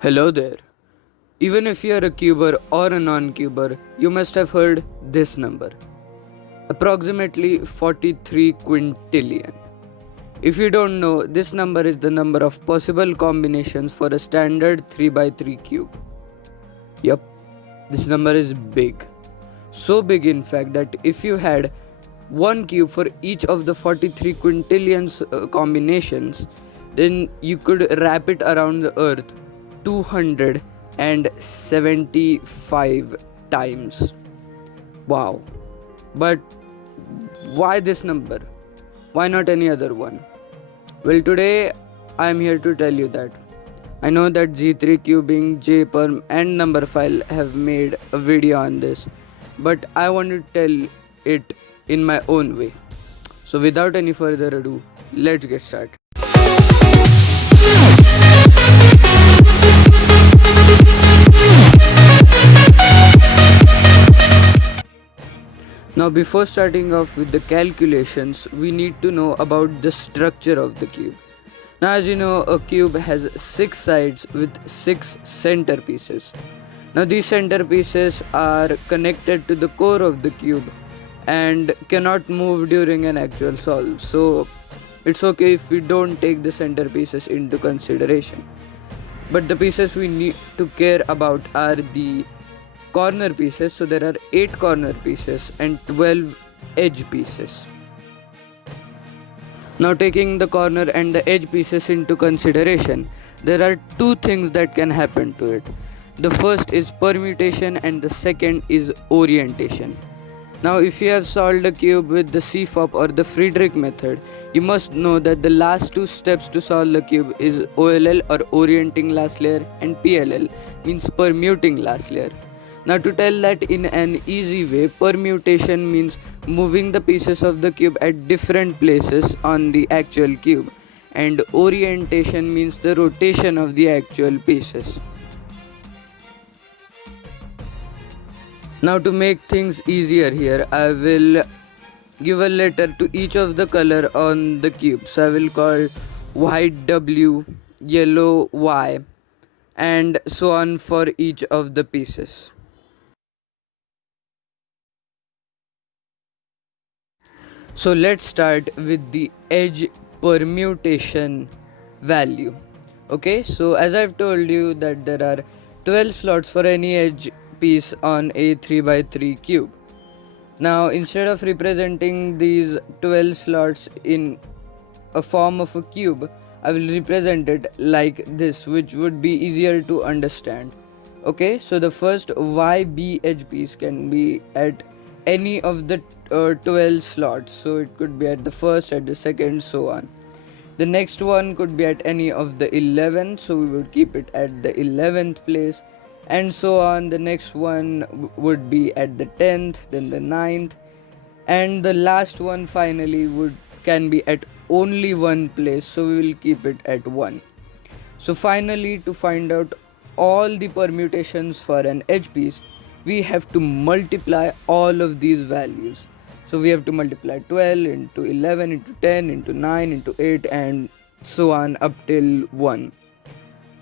Hello there. Even if you're a cuber or a non-cuber, you must have heard this number. Approximately 43 quintillion. If you don't know, this number is the number of possible combinations for a standard 3 by 3 cube. Yup, this number is big. So big in fact that if you had one cube for each of the 43 quintillions combinations, then you could wrap it around the earth 275 times. Wow. But why this number? Why not any other one? Well, today I am here to tell you that. I know that G3 cubing, Jperm and numberphile have made a video on this, but I want to tell it in my own way. So without any further ado, let's get started. Now before starting off with the calculations, we need to know about the structure of the cube. Now as you know, a cube has 6 sides with 6 centerpieces. Now these centerpieces are connected to the core of the cube and cannot move during an actual solve. So it's okay if we don't take the centerpieces into consideration. But the pieces we need to care about are the corner pieces. So there are 8 corner pieces and 12 edge pieces. Now taking the corner and the edge pieces into consideration, there are two things that can happen to it. The first is permutation and the second is orientation. Now if you have solved a cube with the CFOP or the Friedrich method, you must know that the last two steps to solve the cube is OLL or orienting last layer and PLL means permuting last layer. Now to tell that in an easy way, permutation means moving the pieces of the cube at different places on the actual cube, and orientation means the rotation of the actual pieces. Now to make things easier here, I will give a letter to each of the color on the cube. So I will call white W, yellow Y, and so on for each of the pieces. So let's start with the edge permutation value. Okay, so as I've told you that there are 12 slots for any edge piece on a 3 by 3 cube. Now instead of representing these 12 slots in a form of a cube, I will represent it like this, which would be easier to understand. Okay, so the first YB edge piece can be at any of the 12 slots, so it could be at the first, at the second, so on. The next one could be at any of the 11, so we would keep it at the 11th place, and so on. The next one would be at the 10th, then the 9th, and the last one finally can be at only one place, so we will keep it at 1. So finally, to find out all the permutations for an edge piece, we have to multiply all of these values. So we have to multiply 12 into 11 into 10 into 9 into 8 and so on up till 1.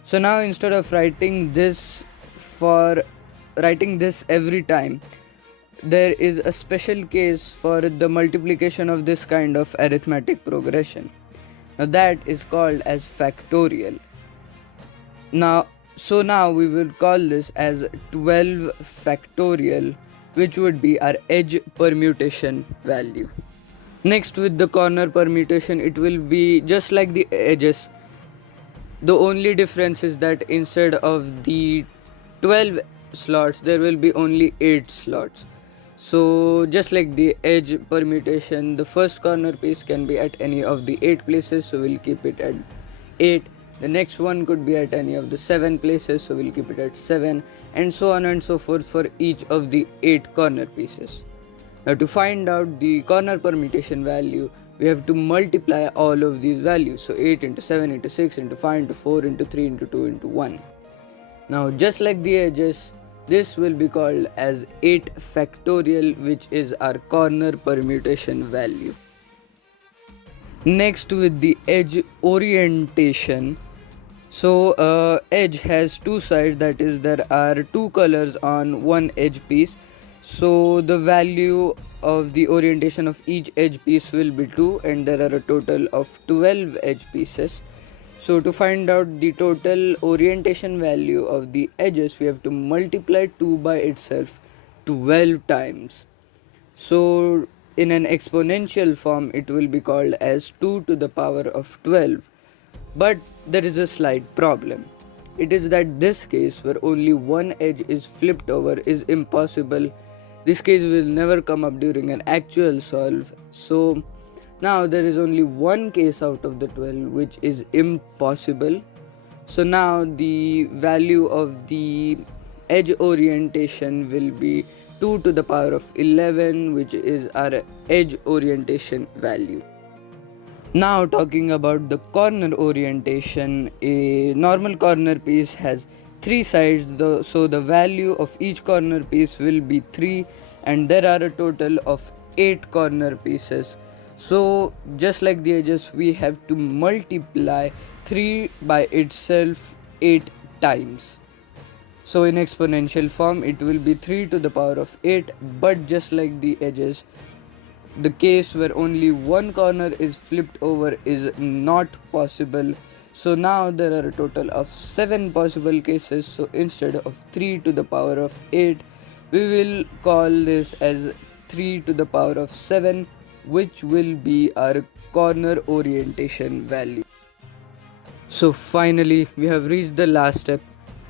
So now instead of writing this every time, there is a special case for the multiplication of this kind of arithmetic progression. Now that is called as factorial. Now we will call this as 12 factorial, which would be our edge permutation value. Next, with the corner permutation, it will be just like the edges. The only difference is that instead of the 12 slots, there will be only 8 slots. So just like the edge permutation, the first corner piece can be at any of the 8 places, so we'll keep it at 8. The next one could be at any of the 7 places, so we'll keep it at 7, and so on and so forth for each of the 8 corner pieces. Now to find out the corner permutation value, we have to multiply all of these values. So 8 into 7 into 6 into 5 into 4 into 3 into 2 into 1. Now just like the edges, this will be called as 8 factorial, which is our corner permutation value. Next, with the edge orientation, So edge has two sides, that is there are two colors on one edge piece. So the value of the orientation of each edge piece will be 2, and there are a total of 12 edge pieces. So to find out the total orientation value of the edges, we have to multiply 2 by itself 12 times. So in an exponential form it will be called as 2 to the power of 12. But there is a slight problem. It is that this case where only one edge is flipped over is impossible. This case will never come up during an actual solve. So now there is only one case out of the 12 which is impossible. So now the value of the edge orientation will be 2 to the power of 11, which is our edge orientation value. Now talking about the corner orientation, a normal corner piece has 3 sides, so the value of each corner piece will be 3, and there are a total of 8 corner pieces. So just like the edges, we have to multiply 3 by itself 8 times. So in exponential form it will be 3 to the power of 8, but just like the edges, the case where only one corner is flipped over is not possible. So now there are a total of 7 possible cases. So instead of 3 to the power of 8, we will call this as 3 to the power of 7, which will be our corner orientation value. So finally we have reached the last step,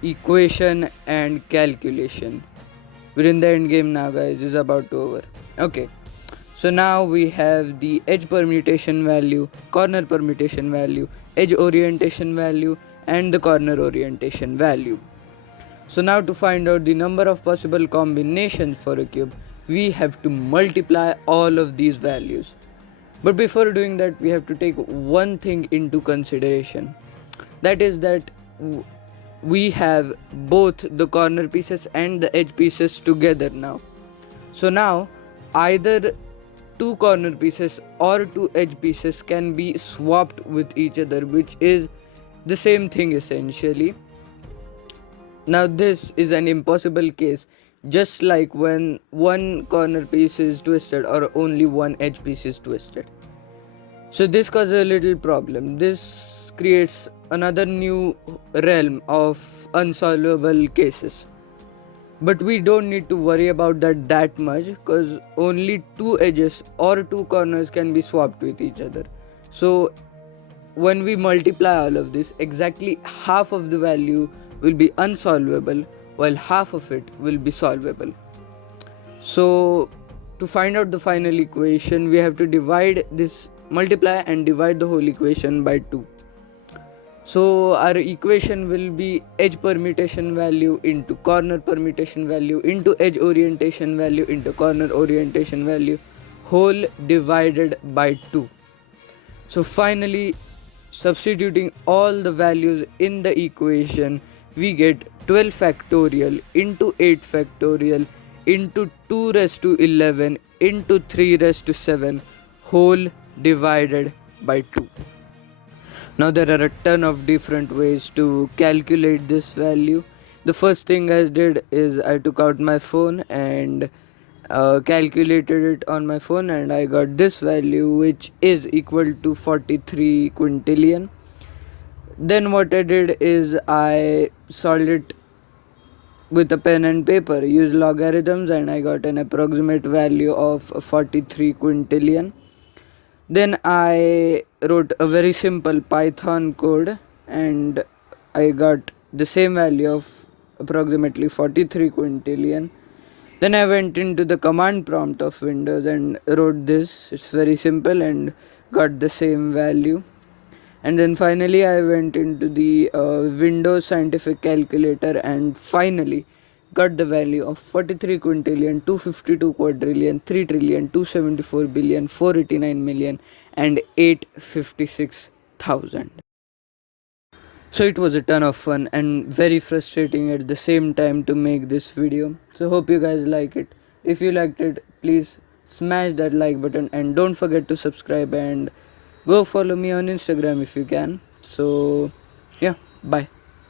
equation and calculation. We're in the end game now, guys. It's about to over. Okay. So now we have the edge permutation value, corner permutation value, edge orientation value, and the corner orientation value. So now to find out the number of possible combinations for a cube, we have to multiply all of these values. But before doing that, we have to take one thing into consideration. That is that we have both the corner pieces and the edge pieces together now. So now either two corner pieces or two edge pieces can be swapped with each other, which is the same thing essentially. Now this is an impossible case, just like when one corner piece is twisted or only one edge piece is twisted. So this causes a little problem. This creates another new realm of unsolvable cases. But we don't need to worry about that much, because only two edges or two corners can be swapped with each other. So when we multiply all of this, exactly half of the value will be unsolvable while half of it will be solvable. So to find out the final equation, we have to multiply and divide the whole equation by 2. So our equation will be edge permutation value into corner permutation value into edge orientation value into corner orientation value, whole divided by 2. So finally, substituting all the values in the equation, we get 12 factorial into 8 factorial into 2 raised to 11 into 3 raised to 7, whole divided by 2. Now there are a ton of different ways to calculate this value. The first thing I did is I took out my phone and calculated it on my phone, and I got this value, which is equal to 43 quintillion. Then what I did is I solved it with a pen and paper, used logarithms, and I got an approximate value of 43 quintillion. Then I wrote a very simple Python code and I got the same value of approximately 43 quintillion. Then I went into the command prompt of Windows and wrote this. It's very simple and got the same value. And then finally I went into the Windows scientific calculator and finally got the value of 43 quintillion, 252 quadrillion, 3 trillion, 274 billion, 489 million, and 856,000. So it was a ton of fun and very frustrating at the same time to make this video. So hope you guys like it. If you liked it, please smash that like button and don't forget to subscribe and go follow me on Instagram if you can. So yeah. Bye.